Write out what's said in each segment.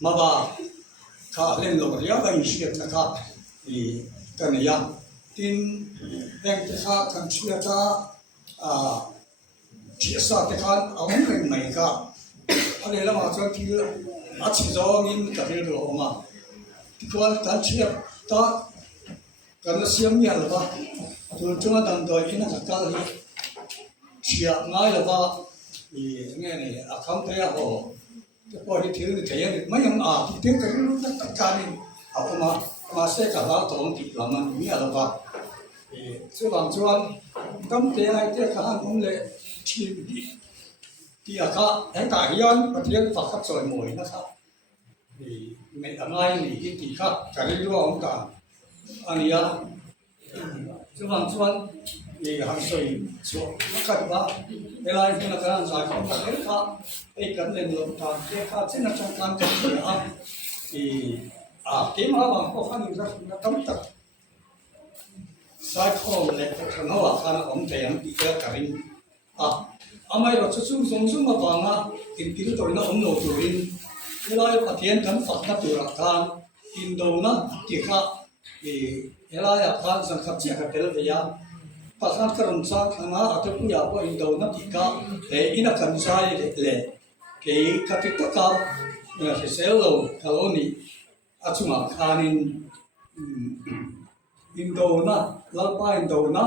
mà bà khá lên lầu riêng cái chuyện là khá thì cái này à tin đem cái khá cần chia ra chia sẻ cái khá ông mình mấy cả anh ấy là mà cho thì chỉ do mình cái điều đó mà thì còn cần chia ta cần xem nhà là ba rồi chúng ta đang đợi cái nào cả thì chia ngay là ba thì nghe này không thấy họ cái coi thì thiếu thì thấy mấy ông thì tiếc cái lúc tất cả đi học mà sẽ cả lao động thì làm ăn như là ba thì số làm cho anh tâm thế hay thế cả anh cũng lệ chim thì cả hiện tại hiện và thiên phật khắc rồi mồi nó khác thì mình làm ai thì cái khác cái lý do ông cả anh ya số làm cho anh thì hàng sợi số nó khác ba cái này thì là cái anh giải không phải cái khác cái cần lên lượng toàn cái khác chính là trong căn cái gì à thì cái mà bằng khó khăn thì nó cấm tập sai khó này nó là khá là ổn định thì cái mình amai ro chu sung sung ma pa nga in kil tor na om no turin elai pathian kan fat na tur khan in do na ki kha e elai a khan san khap che ka tel ya pasal karam sa thanga atu pu ya ko in do na ki ka e ina kan sai le ke ka ti ta ka na se selo kaloni achuma khanin in do na lalpa in do na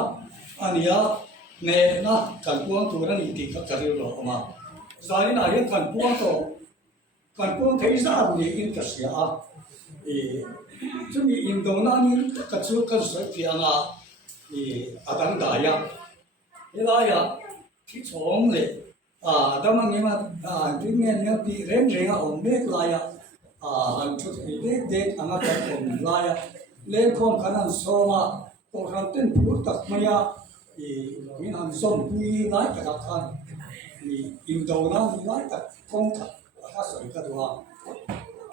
ania nè na kan puang tu ran iti ka karil lo ma zai na yen kan puang thei za ni in ka sia e chu ni in do na ni ka chu ka sai pi anga e adang da ya e la ya ki chong le da ma ni ma ding ne ne pi ren re ga om me la ya han chu de de anga ka om la ya le khom khanan so ma ko ran ten pu tak ma ya mình ăn xong quy lái cả thằng thì in đầu nó lái cả công thật các sợi các đồ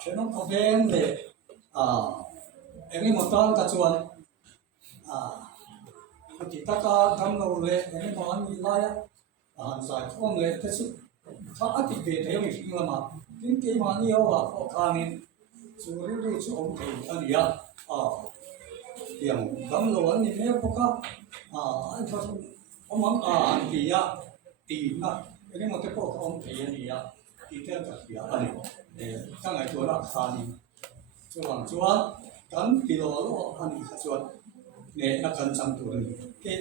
cho nó có ven để em ấy một con cả chuột thì ta cả thăm đầu lệ em ấy có ăn gì lái giải phong lệ thế sự khác thì về thế mình là mà những cái mà nhiều khó khăn nên chú đi chú ông thầy anh ấy yang dam lo an ni me poka an tha om an ti ya ti na ene mo te poka om te ni ya ti te ta ya ani ka ngai tu na kha ni chu wang chuan kan ti lo lo ani kha chuan ne na kan chang tu ni ke